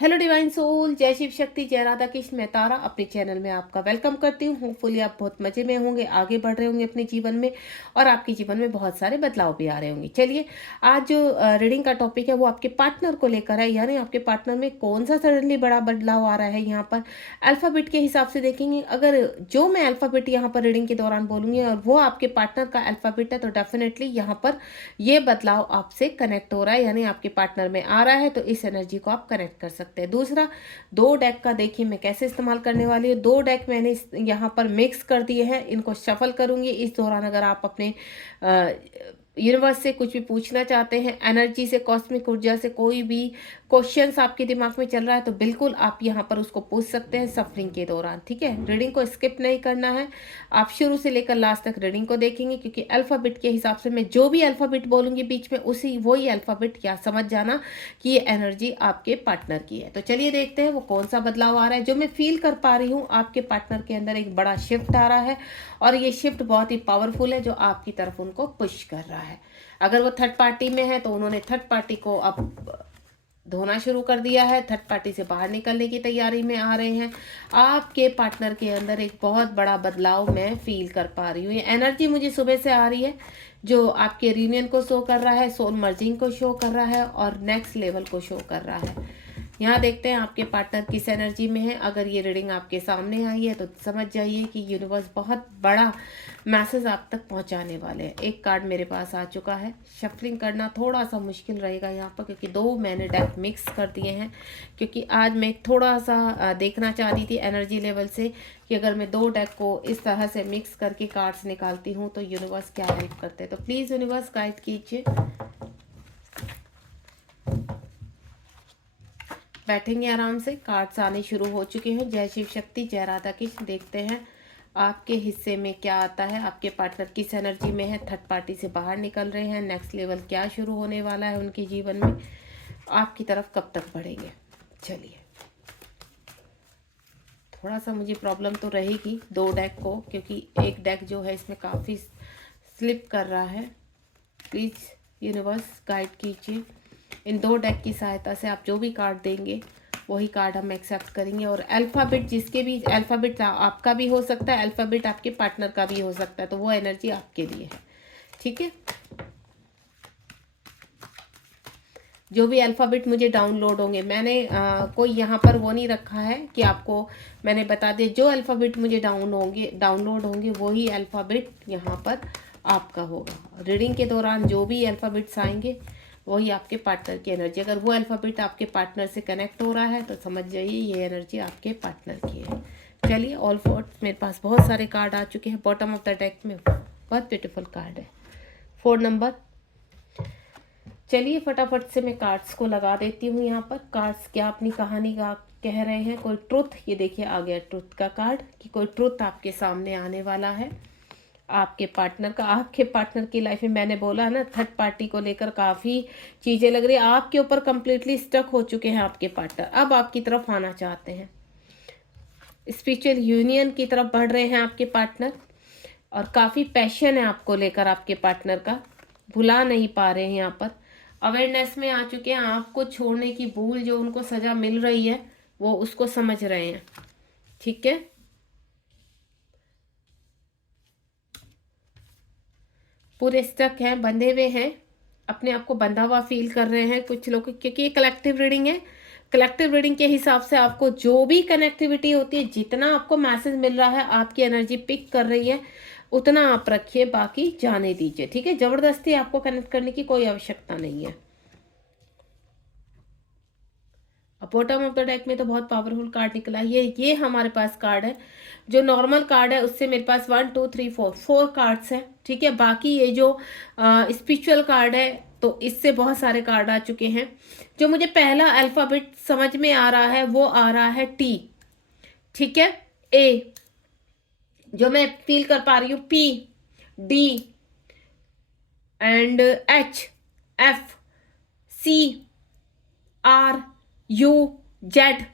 Hello divine soul, जय शिव शक्ति, जय राधा कृष्ण। मैं तारा अपने चैनल में आपका वेलकम करती हूँ। होपफुली आप बहुत मजे में होंगे, आगे बढ़ रहे होंगे अपने जीवन में और आपके जीवन में बहुत सारे बदलाव भी आ रहे होंगे। चलिए, आज जो रीडिंग का टॉपिक है वो आपके पार्टनर को लेकर है, यानी आपके पार्टनर में कौन सा सडनली बड़ा बदलाव आ रहा है। यहाँ पर अल्फाबेट के हिसाब से देखेंगे। अगर जो मैं अल्फाबेट यहाँ पर रीडिंग के दौरान बोलूंगी और वो आपके पार्टनर का अल्फाबेट है, तो डेफिनेटली यहाँ पर ये बदलाव आपसे कनेक्ट हो रहा है, यानी आपके पार्टनर में आ रहा है। तो इस एनर्जी को आप कनेक्ट कर सकते हैं। दूसरा, दो डेक का देखिए मैं कैसे इस्तेमाल करने वाली हूँ। दो डेक मैंने यहाँ पर मिक्स कर दिए हैं, इनको शफल करूंगी। इस दौरान अगर आप अपने यूनिवर्स से कुछ भी पूछना चाहते हैं, एनर्जी से, कॉस्मिक ऊर्जा से कोई भी क्वेश्चंस आपके दिमाग में चल रहा है, तो बिल्कुल आप यहाँ पर उसको पूछ सकते हैं सफरिंग के दौरान। ठीक है, रीडिंग को स्किप नहीं करना है, आप शुरू से लेकर लास्ट तक रीडिंग को देखेंगे, क्योंकि अल्फाबेट के हिसाब से मैं जो भी अल्फाबेट बोलूंगी बीच में उसी वही अल्फाबेट या समझ जाना कि ये एनर्जी आपके पार्टनर की है। तो चलिए देखते हैं वो कौन सा बदलाव आ रहा है। जो मैं फील कर पा रही हूँ, आपके पार्टनर के अंदर एक बड़ा शिफ्ट आ रहा है और ये शिफ्ट बहुत ही पावरफुल है, जो आपकी तरफ उनको पुश कर रहा है। अगर वो थर्ड पार्टी में है तो उन्होंने थर्ड पार्टी को अब धोना शुरू कर दिया है, थर्ड पार्टी से बाहर निकलने की तैयारी में आ रहे हैं। आपके पार्टनर के अंदर एक बहुत बड़ा बदलाव मैं फील कर पा रही हूँ। ये एनर्जी मुझे सुबह से आ रही है, जो आपके रीयूनियन को शो कर रहा है, सोल मर्जिंग को शो कर रहा है और नेक्स्ट लेवल को शो कर रहा है। यहाँ देखते हैं आपके पार्टनर किस एनर्जी में है। अगर ये रीडिंग आपके सामने आई है तो समझ जाइए कि यूनिवर्स बहुत बड़ा मैसेज आप तक पहुंचाने वाले हैं। एक कार्ड मेरे पास आ चुका है, शफलिंग करना थोड़ा सा मुश्किल रहेगा यहाँ पर, क्योंकि दो मैंने डेक मिक्स कर दिए हैं। क्योंकि आज मैं थोड़ा सा देखना चाह रही थी एनर्जी लेवल से कि अगर मैं दो डेक को इस तरह से मिक्स करके कार्ड्स निकालती हूँ तो यूनिवर्स क्या हेल्प करते हैं। तो प्लीज़ यूनिवर्स गाइड कीजिए। बैठेंगे आराम से, कार्ड्स आने शुरू हो चुके हैं। जय शिव शक्ति, जय राधा कृष्ण। देखते हैं आपके हिस्से में क्या आता है, आपके पार्टनर किस एनर्जी में है, थर्ड पार्टी से बाहर निकल रहे हैं, नेक्स्ट लेवल क्या शुरू होने वाला है उनके जीवन में, आपकी तरफ कब तक बढ़ेंगे। चलिए, थोड़ा सा मुझे प्रॉब्लम तो रहेगी दो डेक को, क्योंकि एक डेक जो है इसमें काफ़ी स्लिप कर रहा है। प्लीज़ यूनिवर्स गाइड कीजिए। इन दो डेक की सहायता से आप जो भी कार्ड देंगे वही कार्ड हम एक्सेप्ट करेंगे। और अल्फ़ाबेट, जिसके भी अल्फ़ाबेट आपका भी हो सकता है, अल्फ़ाबेट आपके पार्टनर का भी हो सकता है, तो वो एनर्जी आपके लिए है। ठीक है, जो भी अल्फ़ाबेट मुझे डाउनलोड होंगे, मैंने कोई यहाँ पर वो नहीं रखा है कि आपको मैंने बता दिया, जो अल्फ़ाबेट मुझे डाउनलोड होंगे वही अल्फ़ाबेट यहाँ पर आपका होगा। रीडिंग के दौरान जो भी अल्फ़ाबेट्स आएंगे वही आपके पार्टनर की एनर्जी। अगर वो अल्फ़ाबेट आपके पार्टनर से कनेक्ट हो रहा है तो समझ जाइए ये एनर्जी आपके पार्टनर की है। चलिए, ऑल फोर्स मेरे पास बहुत सारे कार्ड आ चुके हैं। बॉटम ऑफ द डेक में बहुत ब्यूटीफुल कार्ड है, 4 नंबर। चलिए फटाफट से मैं कार्ड्स को लगा देती हूँ। यहाँ पर कार्ड्स क्या अपनी कहानी का कह रहे हैं, कोई ट्रुथ। ये देखिए आ गया ट्रुथ का कार्ड, कि कोई ट्रुथ आपके सामने आने वाला है आपके पार्टनर का। आपके पार्टनर की लाइफ में, मैंने बोला ना, थर्ड पार्टी को लेकर काफ़ी चीज़ें लग रही है आपके ऊपर, कंप्लीटली स्टक हो चुके हैं आपके पार्टनर, अब आपकी तरफ आना चाहते हैं, स्पिरिचुअल यूनियन की तरफ बढ़ रहे हैं आपके पार्टनर। और काफ़ी पैशन है आपको लेकर आपके पार्टनर का, भुला नहीं पा रहे हैं। यहाँ पर अवेयरनेस में आ चुके हैं, आपको छोड़ने की भूल जो उनको सजा मिल रही है वो उसको समझ रहे हैं। ठीक है, पूरे स्टक हैं, बंधे हुए हैं, अपने आप को बंधा हुआ फील कर रहे हैं कुछ लोग, क्योंकि ये कलेक्टिव रीडिंग है। कलेक्टिव रीडिंग के हिसाब से आपको जो भी कनेक्टिविटी होती है, जितना आपको मैसेज मिल रहा है, आपकी एनर्जी पिक कर रही है, उतना आप रखिए, बाकी जाने दीजिए। ठीक है, जबरदस्ती आपको कनेक्ट करने की कोई आवश्यकता नहीं है। बॉटम ऑफ द डेक में तो बहुत पावरफुल कार्ड निकला। ये हमारे पास कार्ड है, जो नॉर्मल कार्ड है उससे मेरे पास 1 2 3 4 कार्ड्स हैं। ठीक है, बाकी ये जो स्पिरिचुअल कार्ड है, तो इससे बहुत सारे कार्ड आ चुके हैं। जो मुझे पहला अल्फाबेट समझ में आ रहा है वो आ रहा है टी। ठीक है, ए, जो मैं फील कर पा रही हूँ P, D and H, F, C, R, U, Z.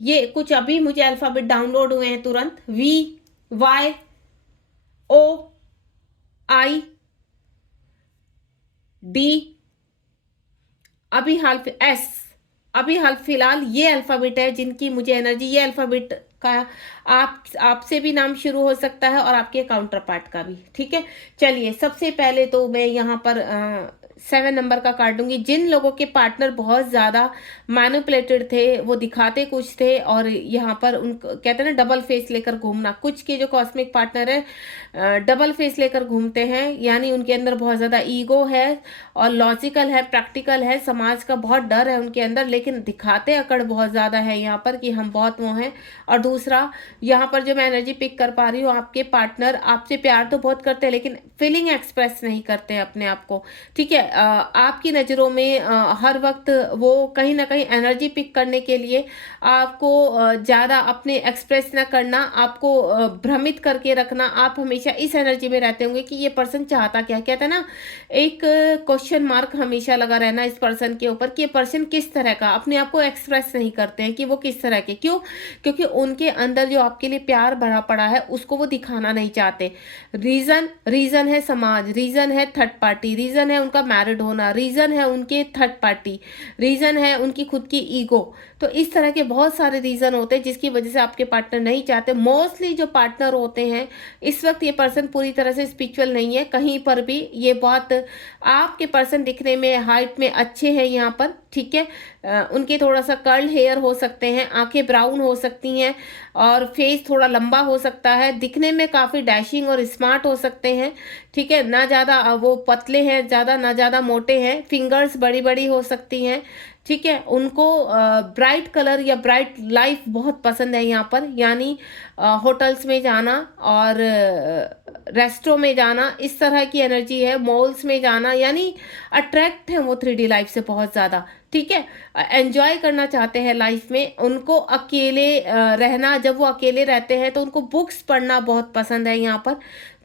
ये कुछ अभी मुझे अल्फाबेट डाउनलोड हुए हैं तुरंत। V, Y, O, I, D, अभी हाल पे एस, अभी हाल फिलहाल ये अल्फ़ाबेट है जिनकी मुझे एनर्जी, ये अल्फ़ाबेट का आप आपसे भी नाम शुरू हो सकता है और आपके काउंटर पार्ट का भी, ठीक है। चलिए, सबसे पहले तो मैं यहाँ पर 7 नंबर का कार्ड दूंगी। जिन लोगों के पार्टनर बहुत ज़्यादा मैनिपुलेटेड थे, वो दिखाते कुछ थे और यहाँ पर उन कहते हैं ना डबल फेस लेकर घूमना, कुछ के जो कॉस्मिक पार्टनर है डबल फेस लेकर घूमते हैं, यानी उनके अंदर बहुत ज़्यादा ईगो है और लॉजिकल है, प्रैक्टिकल है, समाज का बहुत डर है उनके अंदर, लेकिन दिखाते अकड़ बहुत ज़्यादा है यहाँ पर कि हम बहुत वो हैं। और दूसरा, यहाँ पर जो मैं एनर्जी पिक कर पा रही हूँ, आपके पार्टनर आपसे प्यार तो बहुत करते हैं लेकिन फीलिंग एक्सप्रेस नहीं करते हैं अपने आप को, ठीक है। आपकी नज़रों में हर वक्त वो कहीं ना कहीं एनर्जी पिक करने के लिए आपको ज़्यादा अपने एक्सप्रेस ना करना, आपको भ्रमित करके रखना, आप हमेशा इस एनर्जी में रहते होंगे कि ये पर्सन चाहता क्या, कहते हैं ना एक क्वेश्चन मार्क हमेशा लगा रहना इस पर्सन के ऊपर कि ये पर्सन किस तरह का, अपने आप को एक्सप्रेस नहीं करते हैं कि वो किस तरह के, क्यों? क्योंकि उनके अंदर जो आपके लिए प्यार भरा पड़ा है उसको वो दिखाना नहीं चाहते। रीजन है समाज, रीजन है थर्ड पार्टी, रीजन है उनका मैरिड होना, रीजन है उनके थर्ड पार्टी, रीजन है उनकी खुद की ईगो। तो इस तरह के बहुत सारे रीजन होते हैं जिसकी वजह से आपके पार्टनर नहीं चाहते। मोस्टली जो पार्टनर होते हैं इस वक्त, ये पर्सन पूरी तरह से स्पिरिचुअल नहीं है कहीं पर भी। ये बहुत आपके पर्सन दिखने में हाइट में अच्छे हैं यहाँ पर, ठीक है। उनके थोड़ा सा कर्ल हेयर हो सकते हैं, आंखें ब्राउन हो सकती हैं और फेस थोड़ा लंबा हो सकता है, दिखने में काफ़ी डैशिंग और स्मार्ट हो सकते हैं, ठीक है। ना ज़्यादा वो पतले हैं ज़्यादा, ना ज़्यादा मोटे हैं, फिंगर्स बड़ी बड़ी हो सकती हैं, ठीक है। उनको ब्राइट कलर या ब्राइट लाइफ बहुत पसंद है यहाँ पर, यानी होटल्स में जाना और रेस्टों में जाना, इस तरह की एनर्जी है। मॉल्स में जाना, यानी अट्रैक्ट है वो 3D लाइफ से बहुत ज़्यादा, ठीक है। एंजॉय करना चाहते हैं लाइफ में। उनको अकेले रहना, जब वो अकेले रहते हैं तो उनको बुक्स पढ़ना बहुत पसंद है यहाँ पर।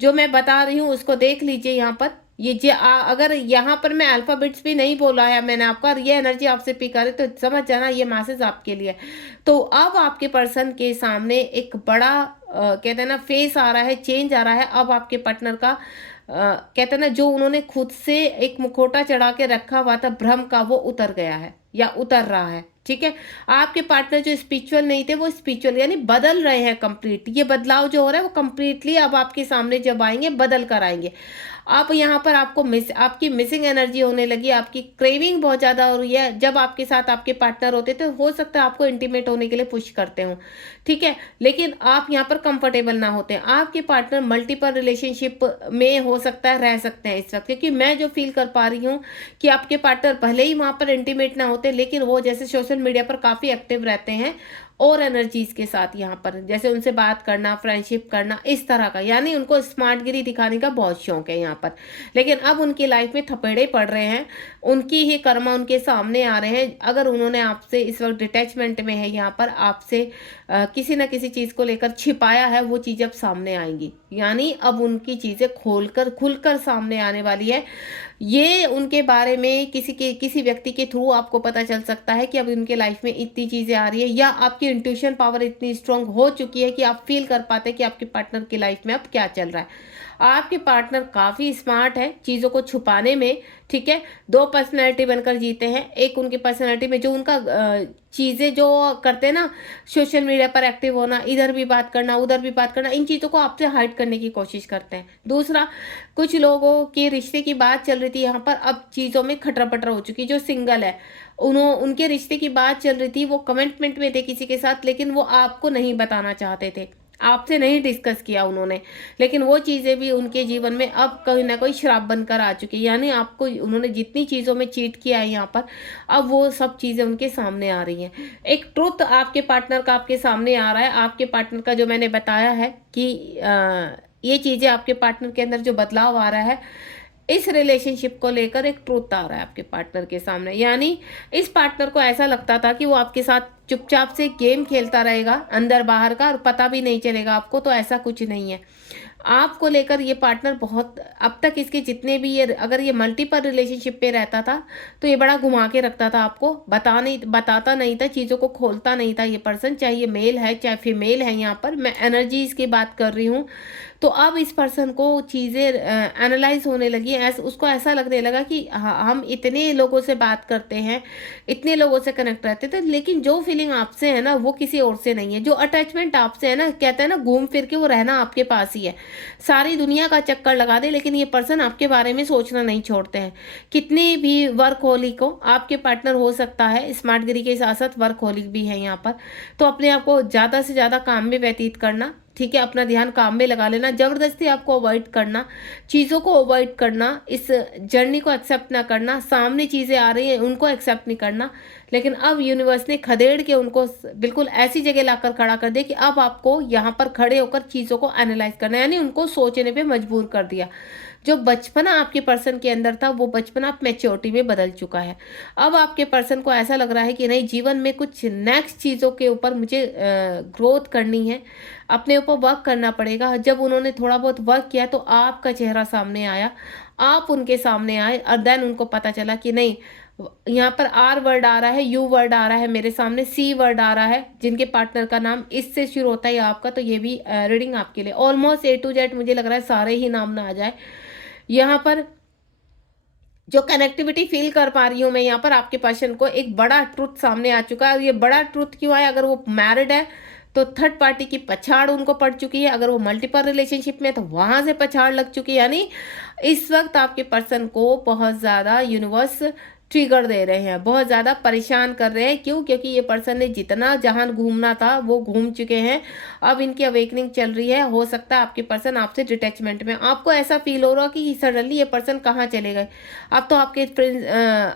जो मैं बता रही हूँ उसको देख लीजिए यहाँ पर। ये अगर यहाँ पर मैं अल्फाबेट्स भी नहीं बोला है मैंने आपका, और ये एनर्जी आपसे पिक करे तो समझ जाना ये मैसेज आपके लिए। तो अब आपके पर्सन के सामने एक बड़ा कहते हैं ना फेस आ रहा है, चेंज आ रहा है। अब आपके पार्टनर का कहते हैं ना जो उन्होंने खुद से एक मुखौटा चढ़ा के रखा हुआ था भ्रम का, वो उतर गया है या उतर रहा है, ठीक है। आपके पार्टनर जो स्पिरिचुअल नहीं थे वो स्पिरिचुअल यानी बदल रहे हैं कंप्लीट। ये बदलाव जो हो रहा है वो कंप्लीटली अब आपके सामने जब आएंगे बदल कर आएंगे। आप यहाँ पर आपको आपकी मिसिंग एनर्जी होने लगी, आपकी क्रेविंग बहुत ज़्यादा हो रही है। जब आपके साथ आपके पार्टनर होते तो हो सकता है आपको इंटीमेट होने के लिए पुश करते हो, ठीक है, लेकिन आप यहाँ पर कंफर्टेबल ना होते हैं। आपके पार्टनर मल्टीपल रिलेशनशिप में हो सकता है रह सकते हैं इस वक्त, क्योंकि मैं जो फील कर पा रही हूँ कि आपके पार्टनर भले ही वहाँ पर इंटीमेट ना होते लेकिन वो जैसे सोशल मीडिया पर काफ़ी एक्टिव रहते हैं और एनर्जीज के साथ यहाँ पर, जैसे उनसे बात करना, फ्रेंडशिप करना, इस तरह का, यानी उनको स्मार्टगिरी दिखाने का बहुत शौक है यहाँ पर। लेकिन अब उनकी लाइफ में थपेड़े पड़ रहे हैं, उनकी ही कर्मा उनके सामने आ रहे हैं। अगर उन्होंने आपसे इस वक्त डिटैचमेंट में है यहाँ पर, आपसे किसी न किसी चीज़ को लेकर छिपाया है, वो चीज़ अब सामने आएंगी, यानी अब उनकी चीज़ें खुलकर सामने आने वाली है। ये उनके बारे में किसी व्यक्ति के थ्रू आपको पता चल सकता है कि अब उनके लाइफ में इतनी चीज़ें आ रही है, या आपकी इंट्यूशन पावर इतनी स्ट्रांग हो चुकी है कि आप फील कर पाते हैं कि आपके पार्टनर की लाइफ में अब क्या चल रहा है। आपके पार्टनर काफ़ी स्मार्ट है चीज़ों को छुपाने में, ठीक है। दो पर्सनैलिटी बनकर जीते हैं। एक उनकी पर्सनैलिटी में जो उनका चीज़ें जो करते हैं ना, सोशल मीडिया पर एक्टिव होना, इधर भी बात करना उधर भी बात करना, इन चीज़ों को आपसे हाइड करने की कोशिश करते हैं। दूसरा, कुछ लोगों के रिश्ते की बात चल रही थी यहाँ पर, अब चीज़ों में खटरा पटरा हो चुकी। जो सिंगल है उनके रिश्ते की बात चल रही थी, वो कमिटमेंट में थे किसी के साथ, लेकिन वो आपको नहीं बताना चाहते थे, आपसे नहीं डिस्कस किया उन्होंने, लेकिन वो चीज़ें भी उनके जीवन में अब कहीं ना कोई श्राप बनकर आ चुकी है। यानी आपको उन्होंने जितनी चीज़ों में चीट किया है यहाँ पर, अब वो सब चीज़ें उनके सामने आ रही हैं। एक ट्रुथ आपके पार्टनर का आपके सामने आ रहा है। आपके पार्टनर का जो मैंने बताया है कि ये चीज़ें आपके पार्टनर के अंदर जो बदलाव आ रहा है, इस रिलेशनशिप को लेकर एक ट्रूथ आ रहा है आपके पार्टनर के सामने। यानी इस पार्टनर को ऐसा लगता था कि वो आपके साथ चुपचाप से गेम खेलता रहेगा अंदर बाहर का और पता भी नहीं चलेगा आपको, तो ऐसा कुछ नहीं है। आपको लेकर ये पार्टनर बहुत, अब तक इसके जितने भी ये, अगर ये मल्टीपल रिलेशनशिप पे रहता था तो ये बड़ा घुमा के रखता था आपको, बताता नहीं था, चीज़ों को खोलता नहीं था ये पर्सन, चाहे ये मेल है चाहे फीमेल है। यहाँ पर मैं एनर्जीज की बात कर रही हूँ। तो अब इस पर्सन को चीज़ें एनालाइज होने लगी, उसको ऐसा लगने लगा कि हम इतने लोगों से बात करते हैं, इतने लोगों से कनेक्ट रहते थे, लेकिन जो फीलिंग आपसे है ना वो किसी और से नहीं है। जो अटैचमेंट आपसे है ना, कहते हैं ना घूम फिर के वो रहना आपके पास ही है। सारी दुनिया का चक्कर लगा दे लेकिन ये पर्सन आपके बारे में सोचना नहीं छोड़ते हैं। कितनी भी वर्कहोलिक हो, आपके पार्टनर हो सकता है स्मार्टगिरी के साथ साथ वर्कहोलिक भी है यहाँ पर। तो अपने आप को ज़्यादा से ज़्यादा काम में व्यतीत करना, ठीक है, अपना ध्यान काम में लगा लेना, जबरदस्ती आपको अवॉइड करना, चीज़ों को अवॉइड करना, इस जर्नी को एक्सेप्ट ना करना, सामने चीज़ें आ रही हैं उनको एक्सेप्ट नहीं करना। लेकिन अब यूनिवर्स ने खदेड़ के उनको बिल्कुल ऐसी जगह लाकर खड़ा कर दिया कि अब आपको यहाँ पर खड़े होकर चीज़ों को एनालाइज करना है, यानी उनको सोचने पे मजबूर कर दिया। जो बचपना आपके पर्सन के अंदर था वो बचपना अब मैच्योरिटी में बदल चुका है। अब आपके पर्सन को ऐसा लग रहा है कि नहीं, जीवन में कुछ नेक्स्ट चीज़ों के ऊपर मुझे ग्रोथ करनी है, अपने ऊपर वर्क करना पड़ेगा। जब उन्होंने थोड़ा बहुत वर्क किया तो आपका चेहरा सामने आया, आप उनके सामने आए और देन उनको पता चला कि नहीं, यहाँ पर आर वर्ड आ रहा है, यू वर्ड आ रहा है, मेरे सामने सी वर्ड आ रहा है, जिनके पार्टनर का नाम इससे शुरू होता है आपका, तो ये भी रीडिंग आपके लिए ऑलमोस्ट ए टू जेड मुझे लग रहा है सारे ही नाम ना आ जाए। यहाँ पर जो कनेक्टिविटी फील कर पा रही हूँ मैं, यहाँ पर आपके पर्सन को एक बड़ा ट्रुथ सामने आ चुका है। और ये बड़ा ट्रुथ क्यों है? अगर वो मैरिड है तो थर्ड पार्टी की पछाड़ उनको पड़ चुकी है, अगर वो मल्टीपल रिलेशनशिप में तो वहां से पछाड़ लग चुकी है। यानी इस वक्त आपके पर्सन को बहुत ज़्यादा यूनिवर्स ट्रिगर दे रहे हैं, बहुत ज़्यादा परेशान कर रहे हैं। क्यों? क्योंकि ये पर्सन ने जितना जहान घूमना था वो घूम चुके हैं। अब इनकी अवेकनिंग चल रही है। हो सकता है आपके पर्सन आपसे डिटैचमेंट में, आपको ऐसा फील हो रहा कि सडनली ये पर्सन कहाँ चले गए। अब तो आपके फ्रेंड्स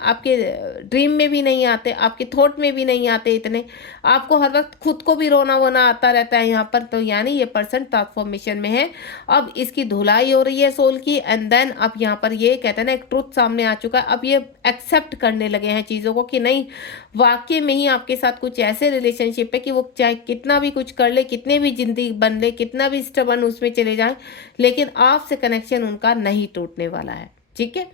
आपके ड्रीम में भी नहीं आते, आपके थॉट में भी नहीं आते इतने, आपको हर वक्त खुद को भी रोना वोना आता रहता है यहाँ पर। तो यानी ये पर्सन ट्रांसफॉर्मेशन में है, अब इसकी धुलाई हो रही है सोल की। एंड देन अब यहाँ पर ये कहते हैं ना एक ट्रुथ सामने आ चुका है। अब ये एक्सेप्ट करने लगे हैं चीज़ों को कि नहीं, वाकई में ही आपके साथ कुछ ऐसे रिलेशनशिप है कि वो चाहे कितना भी कुछ कर ले, कितने भी जिंदगी बन ले, कितना भी स्टबर्न उसमें चले जाए, लेकिन आपसे कनेक्शन उनका नहीं टूटने वाला है। ठीक है,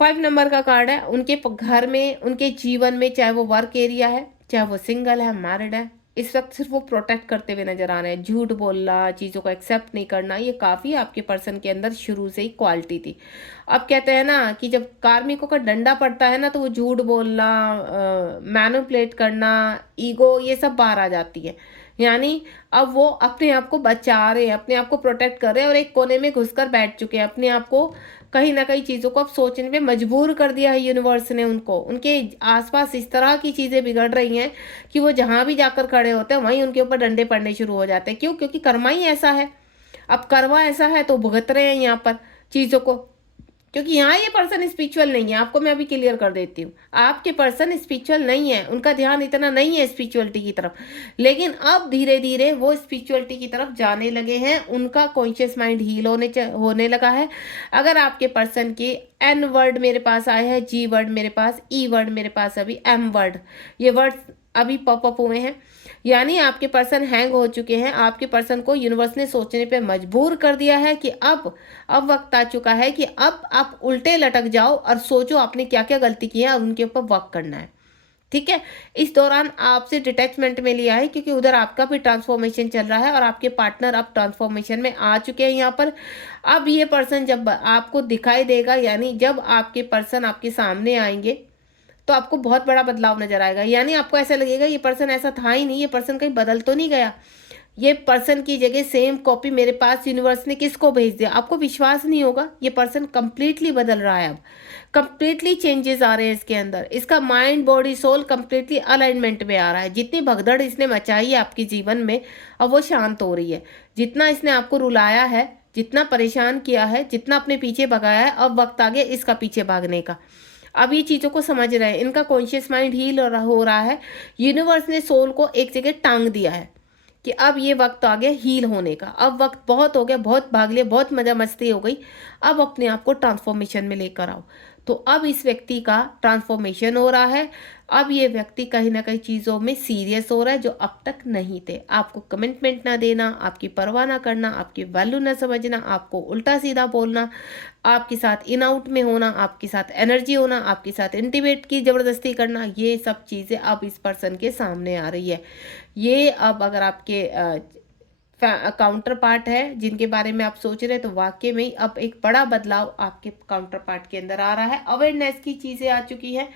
5 नंबर का कार्ड है। उनके घर में, उनके जीवन में, चाहे वो वर्क एरिया है, चाहे वो सिंगल है, मैरिड है, इस वक्त सिर्फ वो प्रोटेक्ट करते हुए नजर आ रहे हैं। झूठ बोलना, चीज़ों को एक्सेप्ट नहीं करना, ये काफ़ी आपके पर्सन के अंदर शुरू से ही क्वालिटी थी। अब कहते हैं ना कि जब कार्मिकों का डंडा पड़ता है ना तो वो झूठ बोलना, मैनिपुलेट करना, ईगो, ये सब बाहर आ जाती है। यानी अब वो अपने आप को बचा रहे हैं, अपने आप को प्रोटेक्ट कर रहे हैं और एक कोने में घुसकर बैठ चुके हैं। अपने आप को कहीं ना कहीं चीज़ों को अब सोचने पे मजबूर कर दिया है यूनिवर्स ने उनको। उनके आसपास इस तरह की चीज़ें बिगड़ रही हैं कि वो जहाँ भी जाकर खड़े होते हैं वहीं उनके ऊपर डंडे पड़ने शुरू हो जाते हैं। क्यों? क्योंकि कर्मा ही ऐसा है। अब कर्मा ऐसा है तो भुगत रहे हैं यहाँ पर चीज़ों को। क्योंकि यहाँ ये पर्सन स्पिरिचुअल नहीं है, आपको मैं अभी क्लियर कर देती हूँ। आपके पर्सन स्पिरिचुअल नहीं है, उनका ध्यान इतना नहीं है स्पिरिचुअलिटी की तरफ, लेकिन अब धीरे धीरे वो स्पिरिचुअलिटी की तरफ जाने लगे हैं। उनका कॉन्शियस माइंड हील होने लगा है। अगर आपके पर्सन के एन वर्ड मेरे पास आए हैं, जी वर्ड मेरे पास, ई वर्ड मेरे पास, अभी एम वर्ड, ये वर्ड अभी पॉपअप हुए हैं, यानी आपके पर्सन हैंग हो चुके हैं। आपके पर्सन को यूनिवर्स ने सोचने पे मजबूर कर दिया है कि अब वक्त आ चुका है कि अब आप उल्टे लटक जाओ और सोचो आपने क्या क्या गलती की है और उनके ऊपर वर्क करना है। ठीक है, इस दौरान आपसे डिटैचमेंट में लिया है क्योंकि उधर आपका भी ट्रांसफॉर्मेशन चल रहा है और आपके पार्टनर अब ट्रांसफॉर्मेशन में आ चुके हैं यहाँ पर। अब ये पर्सन जब आपको दिखाई देगा, यानी जब आपके पर्सन आपके सामने आएंगे तो आपको बहुत बड़ा बदलाव नजर आएगा। यानी आपको ऐसा लगेगा ये पर्सन ऐसा था ही नहीं, ये पर्सन कहीं बदल तो नहीं गया, ये पर्सन की जगह सेम कॉपी मेरे पास यूनिवर्स ने किसको भेज दिया। आपको विश्वास नहीं होगा, ये पर्सन कंप्लीटली बदल रहा है। अब कंप्लीटली चेंजेस आ रहे हैं इसके अंदर। इसका mind body soul completely alignment में आ रहा है। जितनी भगदड़ इसने मचाई है आपके जीवन में, अब वो शांत हो रही है। जितना इसने आपको रुलाया है, जितना परेशान किया है, जितना अपने पीछे भगाया है, अब वक्त आ गया इसका पीछे भागने का। अब ये चीज़ों को समझ रहे हैं, इनका कॉन्शियस माइंड हील हो रहा है। यूनिवर्स ने सोल को एक जगह टांग दिया है कि अब ये वक्त आ गया हील होने का। अब वक्त बहुत हो गया, बहुत भाग लिया, बहुत मजा मस्ती हो गई, अब अपने आप को ट्रांसफॉर्मेशन में लेकर आओ। तो अब इस व्यक्ति का ट्रांसफॉर्मेशन हो रहा है। अब ये व्यक्ति कहीं ना कहीं चीज़ों में सीरियस हो रहा है जो अब तक नहीं थे। आपको कमिटमेंट ना देना, आपकी परवाह ना करना, आपकी वैल्यू ना समझना, आपको उल्टा सीधा बोलना, आपके साथ इन आउट में होना, आपके साथ एनर्जी होना, आपके साथ इंटीमेट की ज़बरदस्ती करना, ये सब चीज़ें अब इस पर्सन के सामने आ रही है। ये अब अगर आपके काउंटर पार्ट है जिनके बारे में आप सोच रहे हैं, तो वाकई में अब एक बड़ा बदलाव आपके काउंटर पार्ट के अंदर आ रहा है। अवेयरनेस की चीजें आ चुकी है,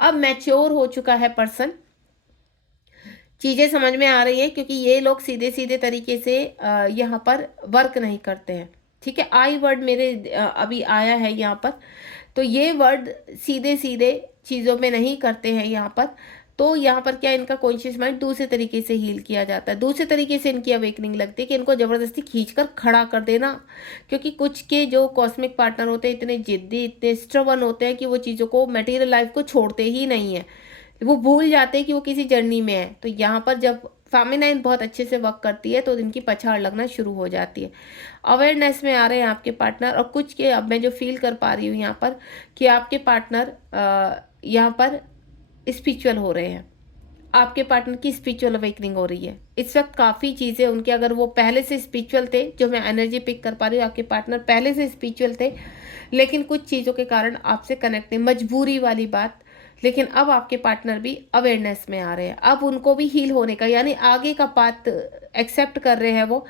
अब मैच्योर हो चुका है पर्सन, चीजें समझ में आ रही है, क्योंकि ये लोग सीधे सीधे तरीके से यहाँ पर वर्क नहीं करते हैं। ठीक है, आई वर्ड मेरे अभी आया है यहाँ पर, तो ये वर्ड सीधे सीधे चीज़ों में नहीं करते हैं यहाँ पर। तो यहाँ पर क्या, इनका कॉन्शियस माइंड दूसरे तरीके से हील किया जाता है, दूसरे तरीके से इनकी अवेकनिंग लगती है कि इनको ज़बरदस्ती खींचकर खड़ा कर देना। क्योंकि कुछ के जो कॉस्मिक पार्टनर होते हैं इतने जिद्दी, इतने स्ट्रबन होते हैं कि वो चीज़ों को, मटेरियल लाइफ को छोड़ते ही नहीं है, वो भूल जाते हैं कि वो किसी जर्नी में है। तो यहाँ पर जब फेमिनाइन बहुत अच्छे से वर्क करती है तो इनकी पछाड़ लगना शुरू हो जाती है। अवेयरनेस में आ रहे हैं आपके पार्टनर, और कुछ के अब मैं जो फील कर पा रही हूँ यहाँ पर कि आपके पार्टनर यहाँ पर स्पिरिचुअल हो रहे हैं, आपके पार्टनर की स्पिरिचुअल अवेकनिंग हो रही है इस वक्त। काफ़ी चीज़ें उनके, अगर वो पहले से स्पिरिचुअल थे, जो मैं एनर्जी पिक कर पा रही हूँ, आपके पार्टनर पहले से स्पिरिचुअल थे, लेकिन कुछ चीज़ों के कारण आपसे कनेक्ट नहीं, मजबूरी वाली बात। लेकिन अब आपके पार्टनर भी अवेयरनेस में आ रहे हैं, अब उनको भी हील होने का, यानी आगे का पाथ एक्सेप्ट कर रहे हैं। वो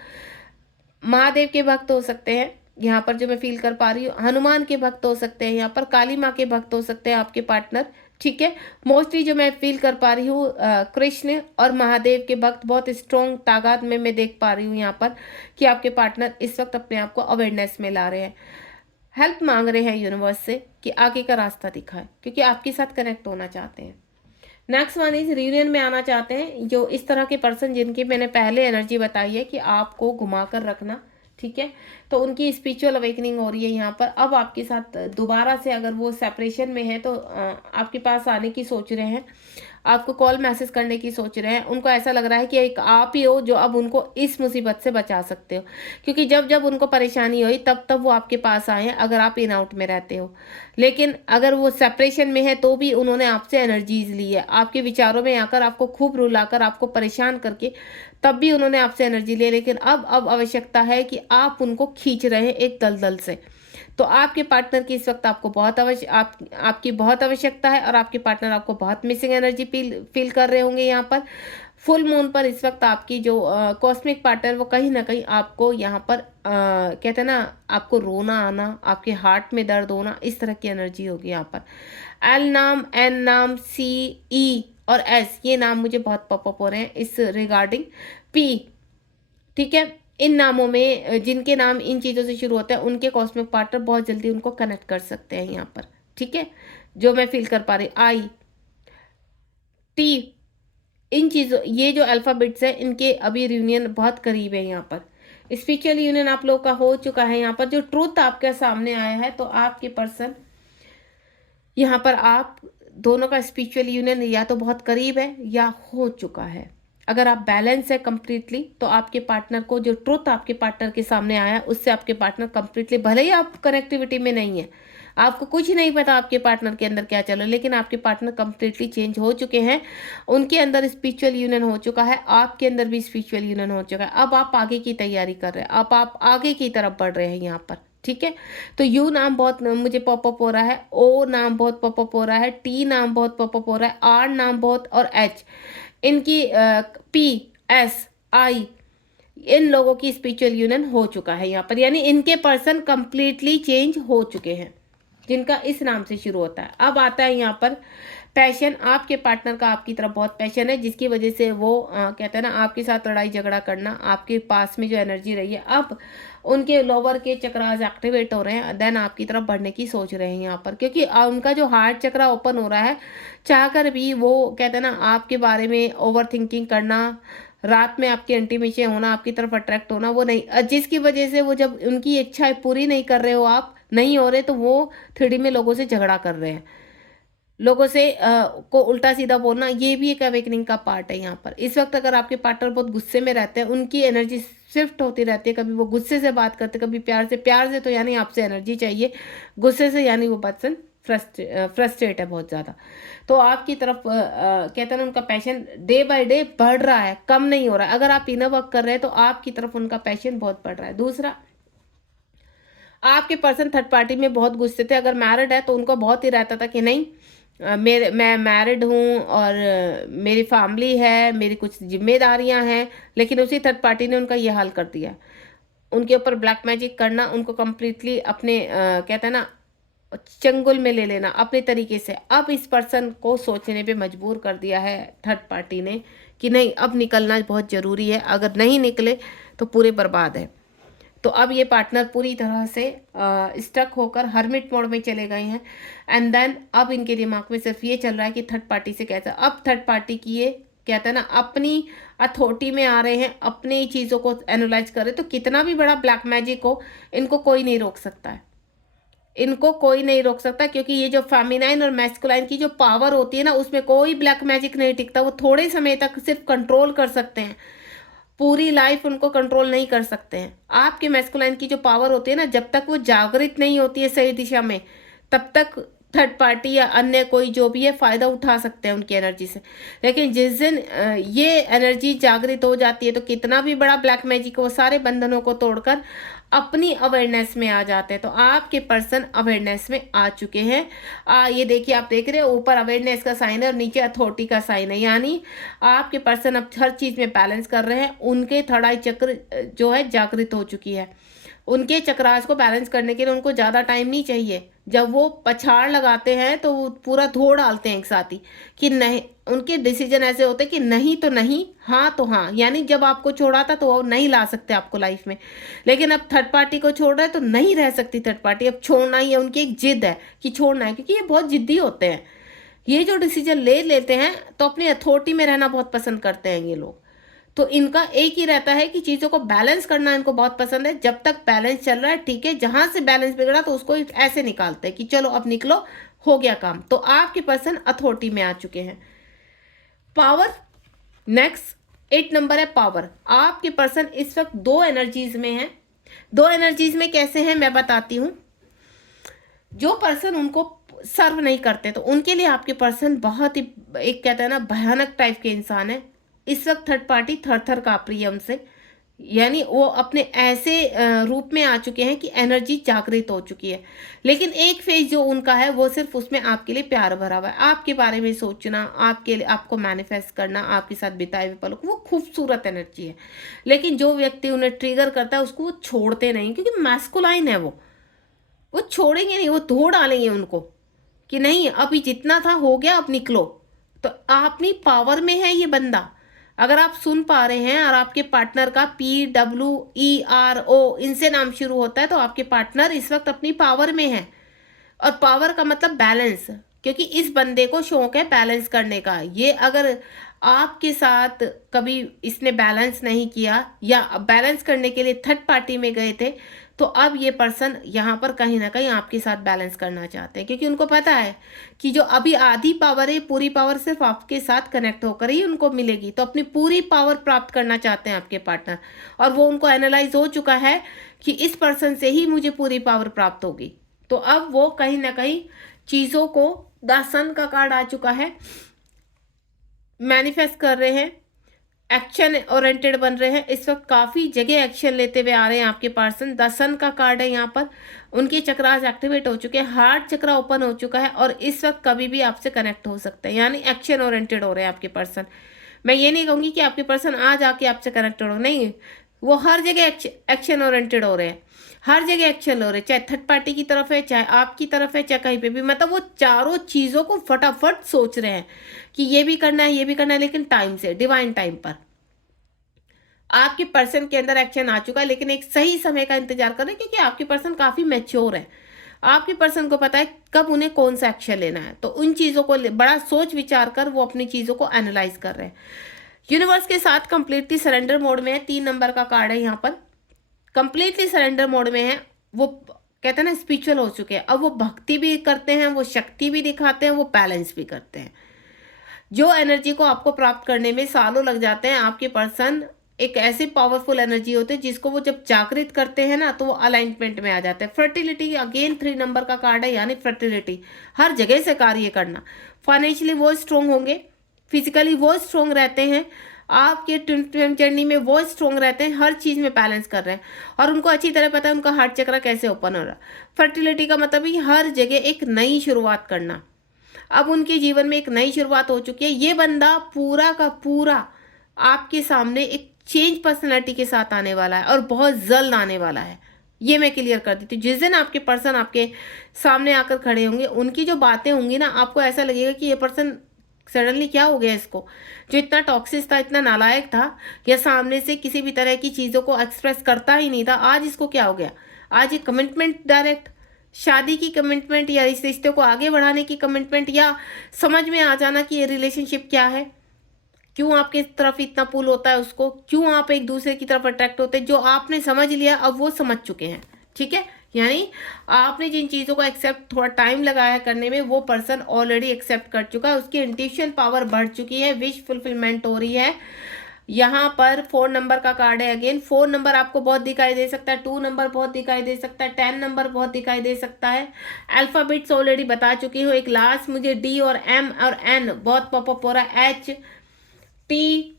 महादेव के भक्त हो सकते हैं यहाँ पर, जो मैं फील कर पा रही हूँ, हनुमान के भक्त हो सकते हैं यहाँ पर, काली माँ के भक्त हो सकते हैं आपके पार्टनर। ठीक है, मोस्टली जो मैं फील कर पा रही हूँ कृष्ण और महादेव के भक्त बहुत स्ट्रॉन्ग तादाद में मैं देख पा रही हूँ यहाँ पर, कि आपके पार्टनर इस वक्त अपने आप को अवेयरनेस में ला रहे हैं, हेल्प मांग रहे हैं यूनिवर्स से कि आगे का रास्ता दिखाए, क्योंकि आपके साथ कनेक्ट होना चाहते हैं। नेक्स्ट वन इज रियूनियन में आना चाहते हैं, जो इस तरह के पर्सन जिनकी मैंने पहले एनर्जी बताई है कि आपको घुमा कर रखना। ठीक है, तो उनकी स्पिरिचुअल अवेकनिंग हो रही है यहाँ पर। अब आपके साथ दोबारा से, अगर वो सेपरेशन में है तो आपके पास आने की सोच रहे हैं, आपको कॉल मैसेज करने की सोच रहे हैं। उनको ऐसा लग रहा है कि एक आप ही हो जो अब उनको इस मुसीबत से बचा सकते हो, क्योंकि जब जब उनको परेशानी हुई तब तब वो आपके पास आए हैं, अगर आप इन आउट में रहते हो। लेकिन अगर वो सेपरेशन में है तो भी उन्होंने आपसे एनर्जीज ली है, आपके विचारों में आकर आपको खूब रुलाकर, आपको परेशान करके, तब भी उन्होंने आपसे एनर्जी ली। लेकिन अब आवश्यकता है कि आप उनको खींच रहे हैं एक दलदल से। तो आपके पार्टनर की इस वक्त आपको बहुत आपकी बहुत आवश्यकता है, और आपके पार्टनर आपको बहुत मिसिंग एनर्जी फील कर रहे होंगे यहाँ पर। फुल मून पर इस वक्त आपकी जो कॉस्मिक पार्टनर, वो कहीं ना कहीं आपको यहाँ पर कहते हैं ना, आपको रोना आना, आपके हार्ट में दर्द होना, इस तरह की एनर्जी होगी यहाँ पर। एल नाम, एन नाम, सी, ई और एस, ये नाम मुझे बहुत पॉपअप हो रहे हैं इस रिगार्डिंग। पी, ठीक है, इन नामों में जिनके नाम इन चीज़ों से शुरू होते हैं, उनके कॉस्मिक पार्टनर बहुत जल्दी उनको कनेक्ट कर सकते हैं यहाँ पर। ठीक है, जो मैं फील कर पा रही, आई, टी, इन चीज़ों, ये जो अल्फ़ाबेट्स हैं, इनके अभी रियूनियन बहुत करीब है यहाँ पर। स्पिरिचुअल यूनियन आप लोगों का हो चुका है यहाँ पर। जो ट्रूथ आपके सामने आया है, तो आपके पर्सन यहाँ पर, आप दोनों का स्पिरिचुअल यूनियन या तो बहुत करीब है या हो चुका है। अगर आप बैलेंस है कंप्लीटली, तो आपके पार्टनर को, जो ट्रुथ आपके पार्टनर के सामने आया, उससे आपके पार्टनर कंप्लीटली, भले ही आप कनेक्टिविटी में नहीं है, आपको कुछ नहीं पता आपके पार्टनर के अंदर क्या चल रहा है, लेकिन आपके पार्टनर कंप्लीटली चेंज हो चुके हैं। उनके अंदर स्पिरिचुअल यूनियन हो चुका है, आपके अंदर भी स्पिरिचुअल यूनियन हो चुका है। अब आप आगे की तैयारी कर रहे हैं, अब आप आगे की तरफ बढ़ रहे हैं यहाँ पर। ठीक है, तो यू नाम बहुत मुझे पॉपअप हो रहा है, ओ नाम बहुत पॉपअप हो रहा है, टी नाम बहुत पॉपअप हो रहा है, आर नाम बहुत, और एच, इनकी पी, एस, आई, इन लोगों की स्पिरिचुअल यूनियन हो चुका है यहाँ पर। यानी इनके पर्सन कंप्लीटली चेंज हो चुके हैं, जिनका इस नाम से शुरू होता है। अब आता है यहाँ पर पैशन। आपके पार्टनर का आपकी तरफ बहुत पैशन है, जिसकी वजह से वो कहते हैं ना, आपके साथ लड़ाई झगड़ा करना, आपके पास में जो एनर्जी रही है, अब उनके लोअर के चक्रास एक्टिवेट हो रहे हैं, देन आपकी तरफ बढ़ने की सोच रहे हैं यहाँ पर। क्योंकि उनका जो हार्ट चक्रा ओपन हो रहा है, चाहकर भी वो कहते हैं ना, आपके बारे में ओवर थिंकिंग करना, रात में आपके इंटीमेशन होना, आपकी तरफ अट्रैक्ट होना, वो नहीं, जिसकी वजह से वो, जब उनकी इच्छाएं पूरी नहीं कर रहे हो, आप नहीं हो रहे, तो वो 3D में लोगों से झगड़ा कर रहे हैं, लोगों से को उल्टा सीधा बोलना, ये भी एक अवेकनिंग का पार्ट है यहाँ पर। इस वक्त अगर आपके पार्टनर बहुत गुस्से में रहते हैं, उनकी एनर्जी शिफ्ट होती रहती है, कभी वो गुस्से से बात करते, कभी प्यार से। प्यार से तो यानी आपसे एनर्जी चाहिए, गुस्से से यानी वो पर्सन फ्रस्ट्रेट है बहुत ज़्यादा। तो आपकी तरफ कहते हैं ना, उनका पैशन डे बाय डे बढ़ रहा है, कम नहीं हो रहा है। अगर आप इनर वर्क कर रहे हैं, तो आपकी तरफ उनका पैशन बहुत बढ़ रहा है। दूसरा, आपके पर्सन थर्ड पार्टी में बहुत गुस्से थे। अगर मैरिड है तो उनको बहुत ही रहता था कि नहीं, मैं मैरिड हूँ और मेरी फैमिली है, मेरी कुछ जिम्मेदारियां हैं, लेकिन उसी थर्ड पार्टी ने उनका ये हाल कर दिया। उनके ऊपर ब्लैक मैजिक करना, उनको कम्प्लीटली अपने कहते हैं ना चंगुल में ले लेना अपने तरीके से। अब इस पर्सन को सोचने पे मजबूर कर दिया है थर्ड पार्टी ने कि नहीं, अब निकलना बहुत ज़रूरी है, अगर नहीं निकले तो पूरे बर्बाद है। तो अब ये पार्टनर पूरी तरह से स्टक होकर हर्मिट मोड में चले गए हैं। एंड देन अब इनके दिमाग में सिर्फ ये चल रहा है कि थर्ड पार्टी से कैसा, अब थर्ड पार्टी की ये कहते हैं ना अपनी अथॉरिटी में आ रहे हैं, अपनी चीज़ों को एनालाइज कर रहे हैं। तो कितना भी बड़ा ब्लैक मैजिक हो, इनको कोई नहीं रोक सकता है, इनको कोई नहीं रोक सकता, क्योंकि ये जो फेमिनाइन और मैस्कुलाइन की जो पावर होती है ना, उसमें कोई ब्लैक मैजिक नहीं टिकता। वो थोड़े समय तक सिर्फ कंट्रोल कर सकते हैं, पूरी लाइफ उनको कंट्रोल नहीं कर सकते हैं। आपके मैस्कुलाइन की जो पावर होती है ना, जब तक वो जागृत नहीं होती है सही दिशा में, तब तक थर्ड पार्टी या अन्य कोई जो भी है फ़ायदा उठा सकते हैं उनकी एनर्जी से। लेकिन जिस दिन ये एनर्जी जागृत हो जाती है, तो कितना भी बड़ा ब्लैक मैजिक, वो सारे बंधनों को तोड़कर अपनी अवेयरनेस में आ जाते हैं। तो आपके पर्सन अवेयरनेस में आ चुके हैं। ये देखिए, आप देख रहे हो ऊपर अवेयरनेस का साइन है और नीचे अथॉरिटी का साइन है, यानी आपके पर्सन अब हर चीज़ में बैलेंस कर रहे हैं। उनके थर्ड आई चक्र जो है जागृत हो चुकी है। उनके चक्रास को बैलेंस करने के लिए उनको ज़्यादा टाइम नहीं चाहिए। जब वो पछाड़ लगाते हैं तो वो पूरा धो डालते हैं एक साथ ही, कि नहीं, उनके डिसीजन ऐसे होते हैं कि नहीं तो नहीं, हाँ तो हाँ। यानी जब आपको छोड़ा था तो वो नहीं ला सकते आपको लाइफ में, लेकिन अब थर्ड पार्टी को छोड़ रहे हैं तो नहीं रह सकती थर्ड पार्टी, अब छोड़ना ही है। उनकी एक जिद है कि छोड़ना है, क्योंकि ये बहुत जिद्दी होते हैं। ये जो डिसीजन ले लेते हैं तो अपनी अथॉरिटी में रहना बहुत पसंद करते हैं ये लोग। तो इनका एक ही रहता है कि चीज़ों को बैलेंस करना इनको बहुत पसंद है। जब तक बैलेंस चल रहा है ठीक है, जहां से बैलेंस बिगड़ा तो उसको ऐसे निकालते हैं कि चलो अब निकलो, हो गया काम। तो आपके पर्सन अथॉरिटी में आ चुके हैं। पावर नेक्स्ट 8 नंबर है पावर। आपके पर्सन इस वक्त दो एनर्जीज में है। दो एनर्जीज में कैसे हैं मैं बताती हूँ। जो पर्सन उनको सर्व नहीं करते तो उनके लिए आपके पर्सन बहुत ही एक कहते हैं ना भयानक टाइप के इंसान है। इस वक्त थर्ड पार्टी थर थर काँप रही है उनसे, यानी वो अपने ऐसे रूप में आ चुके हैं कि एनर्जी जागृत हो चुकी है। लेकिन एक फेज जो उनका है वो सिर्फ उसमें आपके लिए प्यार भरा हुआ है, आपके बारे में सोचना, आपके लिए आपको मैनिफेस्ट करना, आपके साथ बिताए हुए पलों, वो खूबसूरत एनर्जी है। लेकिन जो व्यक्ति उन्हें ट्रिगर करता है उसको वो छोड़ते नहीं, क्योंकि मैस्कुलाइन है वो छोड़ेंगे नहीं, वो धो डालेंगे उनको कि नहीं अभी जितना था हो गया, अब निकलो। तो अपनी पावर में है ये बंदा। अगर आप सुन पा रहे हैं और आपके पार्टनर का PWERO इनसे नाम शुरू होता है, तो आपके पार्टनर इस वक्त अपनी पावर में है। और पावर का मतलब बैलेंस, क्योंकि इस बंदे को शौक है बैलेंस करने का। ये अगर आपके साथ कभी इसने बैलेंस नहीं किया या बैलेंस करने के लिए थर्ड पार्टी में गए थे, तो अब ये पर्सन यहाँ पर कहीं ना कहीं आपके साथ बैलेंस करना चाहते हैं, क्योंकि उनको पता है कि जो अभी आधी पावर है, पूरी पावर सिर्फ आपके साथ कनेक्ट होकर ही उनको मिलेगी। तो अपनी पूरी पावर प्राप्त करना चाहते हैं आपके पार्टनर, और वो उनको एनालाइज हो चुका है कि इस पर्सन से ही मुझे पूरी पावर प्राप्त होगी। तो अब वो कहीं ना कहीं चीज़ों को, द सन का कार्ड आ चुका है, मैनिफेस्ट कर रहे हैं, एक्शन ओरिएंटेड बन रहे हैं। इस वक्त काफ़ी जगह एक्शन लेते हुए आ रहे हैं आपके पर्सन। द सन का कार्ड है यहाँ पर, उनके चक्रास एक्टिवेट हो चुके हैं, हार्ट चक्रा ओपन हो चुका है, और इस वक्त कभी भी आपसे कनेक्ट हो सकते हैं, यानी एक्शन ओरिएंटेड हो रहे हैं आपके पर्सन। मैं ये नहीं कहूँगी कि आपके पर्सन आज आके आपसे कनेक्टेड हो, नहीं, वो हर जगह एक्शन ओरिएंटेड हो रहे हैं, हर जगह एक्शन हो रहे हैं, चाहे थर्ड पार्टी की तरफ है, चाहे आपकी तरफ है, चाहे कहीं पे भी। मतलब वो चारों चीज़ों को फटाफट सोच रहे हैं कि ये भी करना है, ये भी करना है, लेकिन टाइम से, डिवाइन टाइम पर। आपके पर्सन के अंदर एक्शन आ चुका है, लेकिन एक सही समय का इंतजार कर रहे हैं, क्योंकि आपके पर्सन काफ़ी मैच्योर है। आपके पर्सन को पता है कब उन्हें कौन सा एक्शन लेना है, तो उन चीज़ों को बड़ा सोच विचार कर वो अपनी चीज़ों को एनालाइज कर रहे हैं। यूनिवर्स के साथ कंप्लीटली सरेंडर मोड में है। 3 नंबर का कार्ड है यहाँ पर, कंप्लीटली सरेंडर मोड में है। वो कहते हैं ना स्पिरिचुअल हो चुके हैं, अब वो भक्ति भी करते हैं, वो शक्ति भी दिखाते हैं, वो बैलेंस भी करते हैं। जो एनर्जी को आपको प्राप्त करने में सालों लग जाते हैं, आपके पर्सन एक ऐसी पावरफुल एनर्जी होती है जिसको वो जब जागृत करते हैं ना, तो वो अलाइनमेंट में आ जाते हैं। फर्टिलिटी अगेन 3 नंबर का कार्ड है, यानी फर्टिलिटी, हर जगह से कार्य करना। फाइनेंशियली वो स्ट्रोंग होंगे, फिजिकली वो स्ट्रोंग रहते हैं, आपके ट्विन जर्नी में वो स्ट्रोंग रहते हैं, हर चीज़ में बैलेंस कर रहे हैं, और उनको अच्छी तरह पता है उनका हार्ट चक्र कैसे ओपन हो रहा है। फर्टिलिटी का मतलब ही हर जगह एक नई शुरुआत करना। अब उनके जीवन में एक नई शुरुआत हो चुकी है। ये बंदा पूरा का पूरा आपके सामने एक चेंज पर्सनैलिटी के साथ आने वाला है और बहुत जल्द आने वाला है। ये मैं क्लियर कर देती हूँ। जिस दिन आपके पर्सन आपके सामने आकर खड़े होंगे, उनकी जो बातें होंगी ना, आपको ऐसा लगेगा कि ये पर्सन सडनली क्या हो गया इसको, जो इतना टॉक्सिक था, इतना नालायक था, या सामने से किसी भी तरह की चीज़ों को एक्सप्रेस करता ही नहीं था, आज इसको क्या हो गया। आज ये कमिटमेंट, डायरेक्ट शादी की कमिटमेंट या इस रिश्ते को आगे बढ़ाने की कमिटमेंट, या समझ में आ जाना कि ये रिलेशनशिप क्या है, क्यों आपके तरफ इतना पुल होता है उसको, क्यों आप एक दूसरे की तरफ अट्रैक्ट होते हैं। जो आपने समझ लिया अब वो समझ चुके हैं, ठीक है। यानी आपने जिन चीज़ों को एक्सेप्ट थोड़ा टाइम लगाया करने में, वो पर्सन ऑलरेडी एक्सेप्ट कर चुका है, उसकी इंट्यूशन पावर बढ़ चुकी है, विश फुलफिलमेंट हो रही है। यहाँ पर 4 नंबर का कार्ड है। अगेन 4 नंबर आपको बहुत दिखाई दे सकता है, 2 नंबर बहुत दिखाई दे सकता है, 10 नंबर बहुत दिखाई दे सकता है। अल्फ़ाबेट्स ऑलरेडी बता चुकी हूँ। एक लास्ट मुझे डी और एम और एन बहुत पॉपअप हो रहा है। एच, टी,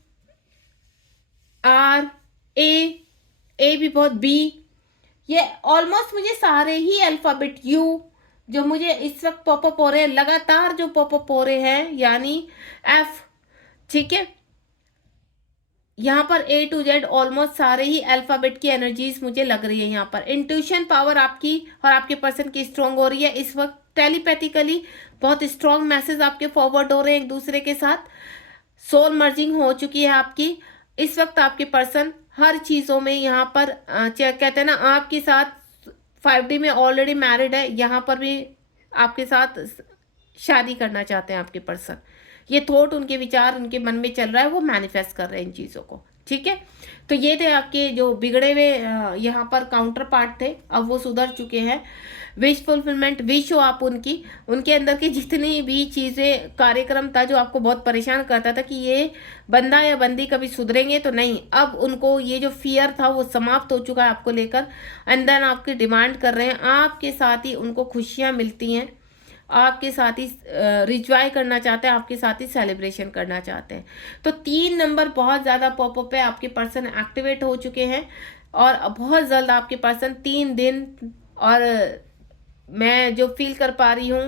आर, ए भी बहुत, बी, ये ऑलमोस्ट मुझे सारे ही अल्फ़ाबेट, यू जो मुझे इस वक्त पॉपअप हो रहे हैं, लगातार जो पॉपअप हो रहे हैं, यानी एफ, ठीक है। यहाँ पर ए टू जेड ऑलमोस्ट सारे ही अल्फ़ाबेट की एनर्जीज मुझे लग रही है। यहाँ पर इंट्यूशन पावर आपकी और आपके पर्सन की स्ट्रांग हो रही है इस वक्त। टेलीपैथिकली बहुत स्ट्रांग मैसेज आपके फॉरवर्ड हो रहे हैं एक दूसरे के साथ। सोल मर्जिंग हो चुकी है आपकी इस वक्त। आपके पर्सन हर चीज़ों में यहाँ पर कहते हैं ना, आपके साथ 5D में ऑलरेडी मैरिड है, यहाँ पर भी आपके साथ शादी करना चाहते हैं आपके पर्सन। ये थॉट, उनके विचार उनके मन में चल रहा है, वो मैनिफेस्ट कर रहे हैं इन चीज़ों को, ठीक है। तो ये थे आपके जो बिगड़े हुए यहाँ पर काउंटर पार्ट थे, अब वो सुधर चुके हैं। विश फुलफिलमेंट, विश हो आप उनकी, उनके अंदर की जितनी भी चीज़ें, कार्यक्रम था जो आपको बहुत परेशान करता था कि ये बंदा या बंदी कभी सुधरेंगे तो नहीं, अब उनको ये जो फियर था वो समाप्त हो चुका है आपको लेकर। एंड देन आपकी डिमांड कर रहे हैं, आपके साथ ही उनको खुशियाँ मिलती हैं, आपके साथ ही रिजॉय करना चाहते हैं, आपके साथ ही सेलिब्रेशन करना चाहते हैं। तो 3 नंबर बहुत ज़्यादा पॉपअप है, आपके पर्सन एक्टिवेट हो चुके हैं और बहुत जल्द आपके पर्सन 3 दिन, और मैं जो फील कर पा रही हूँ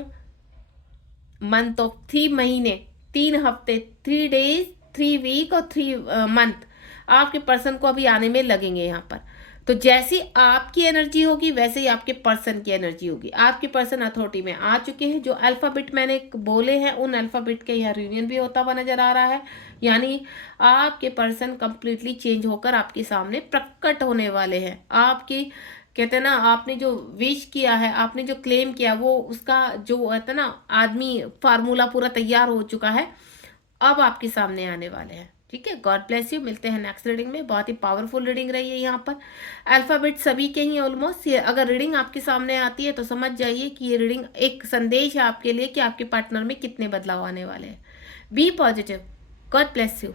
मंथ ऑफ 3 महीने, 3 हफ्ते, 3 डेज, 3 वीक और 3 मंथ आपके पर्सन को अभी आने में लगेंगे यहाँ पर। तो जैसी आपकी एनर्जी होगी वैसे ही आपके पर्सन की एनर्जी होगी। आपके पर्सन अथॉरिटी में आ चुके हैं। जो अल्फ़ाबेट मैंने बोले हैं उन अल्फ़ाबेट के यहाँ यूनियन भी होता हुआ नजर आ रहा है, यानी आपके पर्सन कंप्लीटली चेंज होकर आपके सामने प्रकट होने वाले हैं। आपकी कहते हैं ना, आपने जो विश किया है, आपने जो क्लेम किया, वो उसका जो कहते हैं ना आदमी फार्मूला पूरा तैयार हो चुका है, अब आपके सामने आने वाले हैं, ठीक है। God bless you. मिलते हैं नेक्स्ट रीडिंग में। बहुत ही पावरफुल रीडिंग रही है यहाँ पर। अल्फ़ाबेट सभी के ही ऑलमोस्ट। अगर रीडिंग आपके सामने आती है तो समझ जाइए कि ये रीडिंग एक संदेश है आपके लिए कि आपके पार्टनर में कितने बदलाव आने वाले हैं। Be positive. God bless you.